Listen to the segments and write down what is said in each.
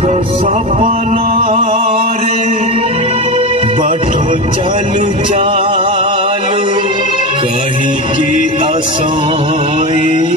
तो सपना रे बाटो चालू चालू कहीं की असोई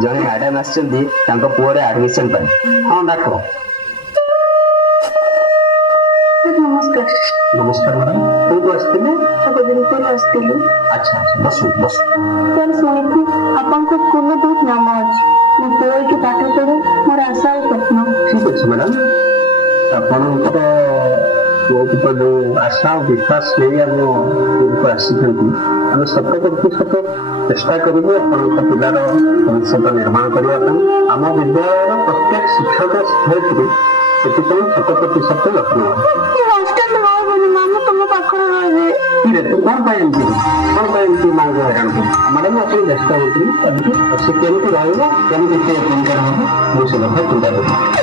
जड़े मैडम आसपुर एडमिशन हाँ देख नमस्कार नमस्कार मैडम कौन आसते अच्छा अच्छा बस बस सर शुणी आपन स्कूल बहुत नाम अच्छे मो पुओ की पाठ पढ़े मोर आशा और स्वप्न ठीक अच्छे मैडम आपंकर पुओ तो जो आशा और विश्वास नहीं आम आसी आम सत करके सत चेष्टा करूँ पिलार भविष्य निर्माण करने आम विद्यालय प्रत्येक शिक्षक शिक्षयित्री से शत प्रतिशत यत्न तू कौन पाएंगे माँ को हैरान कर मैडम अपनी व्यस्त होती से केमती रही मुझे लगा चिंता कर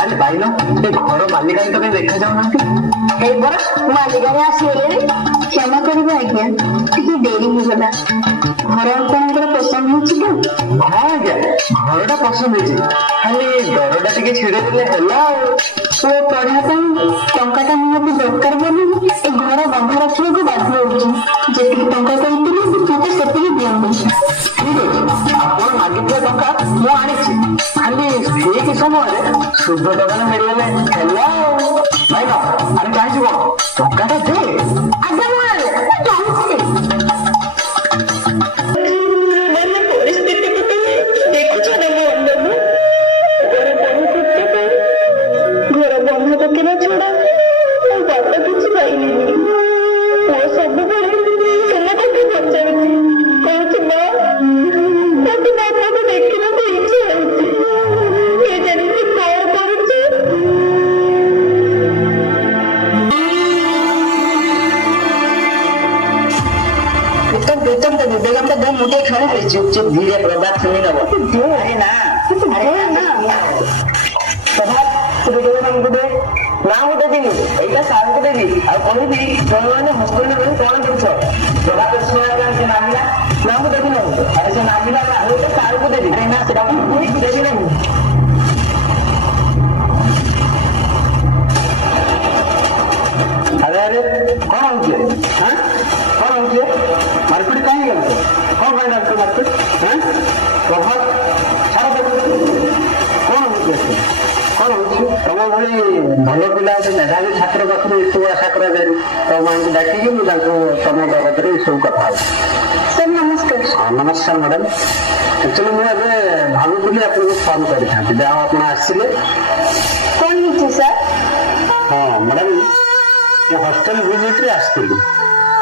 अरे भाई घर मालिका तो देखा जाऊना मालिका क्षमा करेंगे आज्ञा डेरी होगा घर आपंकर पसंद हो हाँ आज्ञा घरटा पसंद हो खाली दरटा टे छिड़े पुओ पढ़ापी टाटा निहती दरकार बोली घर बंधा रखा बाध्य होती टंका कहती से दिखती ठीक है आप मागिया टंका मुझे खाली ठीक समय शुद्ध टका मिलगले भाई अरे कहीं टंका दे छड़ा बात किसी पाइनी सब प्रीतम का बेगम का दम मुझे खाने पे चुप चुप धीरे प्रभात सुनी ना वो अरे ना प्रभात तू बेटे नाम को दे ना मुझे देनी ऐसा साल को देगी और कोई भी जोने हॉस्टल में कोई कौन देखो प्रभात सुना का से नागिला ना मुझे देनी ना अरे से नागिला ना वो तो साल को देगी अरे ना सेटा कोई देगी नहीं अरे अरे कौन होंगे हाँ कौन होंगे मार्केट कहीं गए कौन भाई आपको मार्केट हाँ प्रभात सारा देखो कौन होंगे कौन होंगे तुम भाई भल पिला मेधावी छात्र पाखु यू आशा कर तुम डाक तुम बाबद सब कथा सर नमस्कार। नमस्कार मैडम एक्चुअली मुझे भावुली आपको फोन कर जहाँ आप आसले कौन ହେଇଛି सर? हाँ मैडम ये हॉस्टल विजिट रे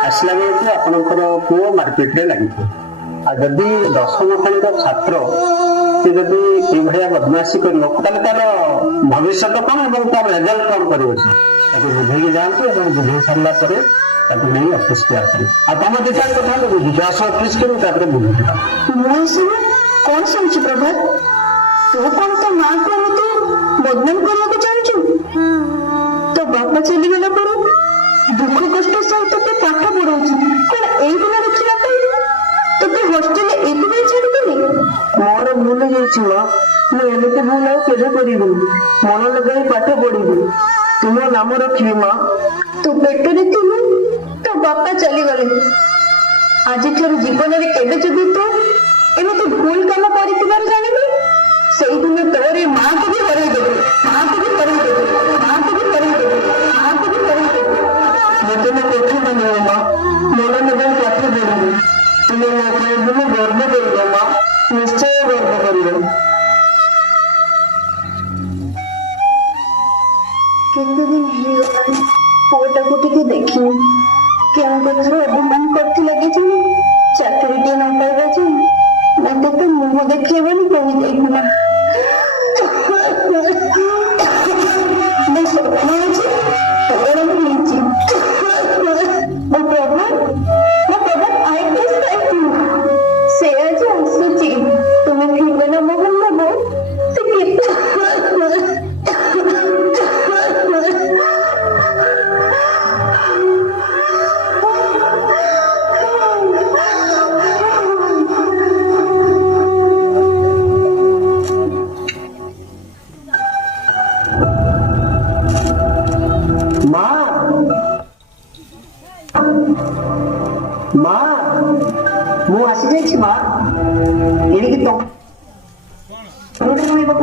आसला बेलू आपणकर पुओ मारपीट रे लगी जदि 10वीं श्रेणी छात्र से जदि ये बदमाशी कर तार भविष्य कौन और तार रेजल्ट कौन कर बुझे जातु बुझे सारा नहीं अफिस के आस तुम दिशा कथा बुझे आस अफिस के बुझे ମୁଁ ସବୁ କଣ ଶୁଣୁଛି ପ୍ରଭାତ? ତୁ କଣ ତୋ ମାଁ କୁ ଏମିତି ବଦନାମ କରିବାକୁ ଚାହୁଁଛୁ? ତୋ ବାପା ଚାଲିଗଲା ପରେ ଦୁଃଖ କଷ୍ଟ ସହିତ ତୋତେ ପାଠ ପଢଉଛି କଣ ଏଇଦିନ ଦେଖିବା ପାଇଁ ତୋତେ ହଷ୍ଟେଲ ଏଇଥିପାଇଁ ଛାଡିଦେଲି? मोर भूल जाइए माँ मुझे एमती भूल और केवे करिबेनी मन लगे पाठ पढ़ी तुम नाम रखी माँ ତୁ ପେଟରେ ଥିଲୁ ତୋ ବାପା ଚାଲିଗଲେ ଆଜିଠାରୁ ଜୀବନରେ କେବେ ଯଦି ତୁ ଏମିତି ଭୁଲ କାମ କରିଥିବାର ଜାଣିବି ସେଇଦିନ ତୋର ଏ ମାଆକୁ ବି ହରେଇଦେବୁ ମାଆକୁ ବି ହରେଇଦେବୁ ମାଆକୁ ବି ହରେଇଦେବୁ ମାଆକୁ ବି ହରେଇଦେବୁ। मुझे मैं कथा बनो माँ मन लगे पाठ पढ़ी तुम्हें मो गर्व कर माँ निश्चय गर्व कर କେତେ ଦିନ ହେଇଗଲାଣି ପୁଅଟାକୁ ଟିକେ ଦେଖିନି କେଉଁ କଥାରୁ ଅଭିମାନ କରିଥିଲା କି ଚାକିରିଟିଏ ନ ପାଇବା ଯେ ମତେ ତ ମୁହଁ ଦେଖେଇବନି କହିଯାଇଥିଲା। ମୋ ସ୍ୱପ୍ନ ଅଛି ପଗଡ଼ ହେଇଛି ମୋ ପ୍ରଭାତ IPS ପାଇଛୁ ସେ ଆଜି ଆସୁଛି ତୁମେ ଥିବେ ନା ମୋହନ ବାବୁ ସେ କେତେ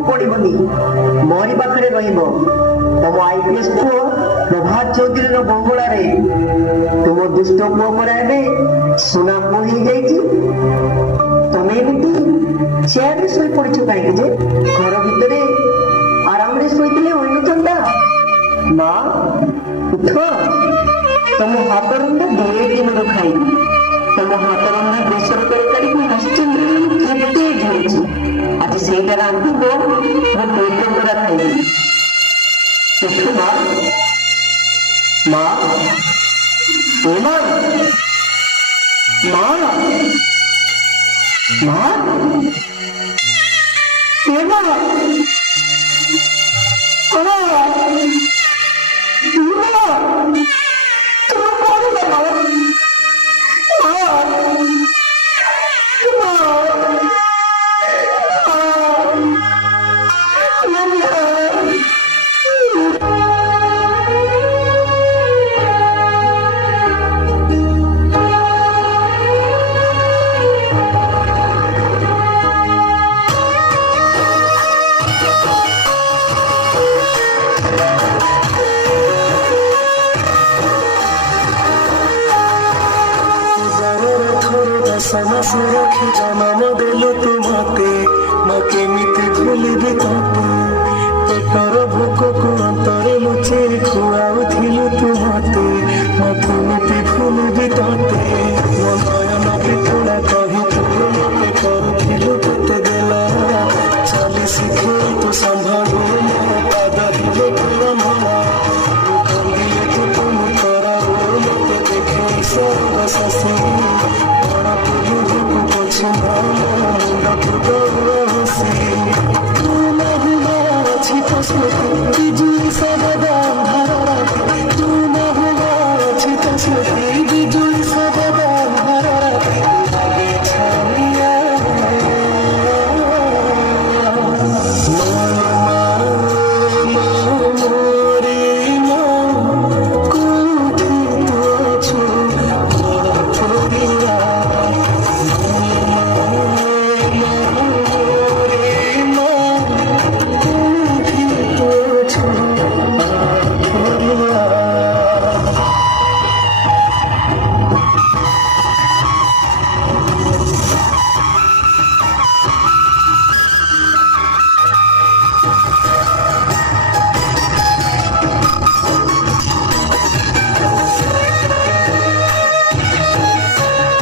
पड़ोनी मोरी पाखे तुम IPS पुओ प्रभात चौधरी बंगला तुम दुष्ट पुओ पर सुना पुओ हो तुम्हें चेयर शोई पड़छ कहीं घर भितर आराम रे शोते था माँ उठ तुम हाथ रंधा दुए दिन खाई तुम हाथ रंधा बेसरकारी आज से रांधि वो पेट पूरा खाई माँ माँ माँ माँ माँ रखी जन्म देलु तू मते मैं केमिति भूलिबि तते पेटर भोक को अंतरे लुचे खुआउथिलु तू मते मैं केमिति भूलिबि तते मो नयन पितुला कहिथिलु मते करुथिलु तते देला चली शिखे तू संभाळु मो पाद हिले तोर मना कंदिले तू तुम कराओ मते देखि सब ससे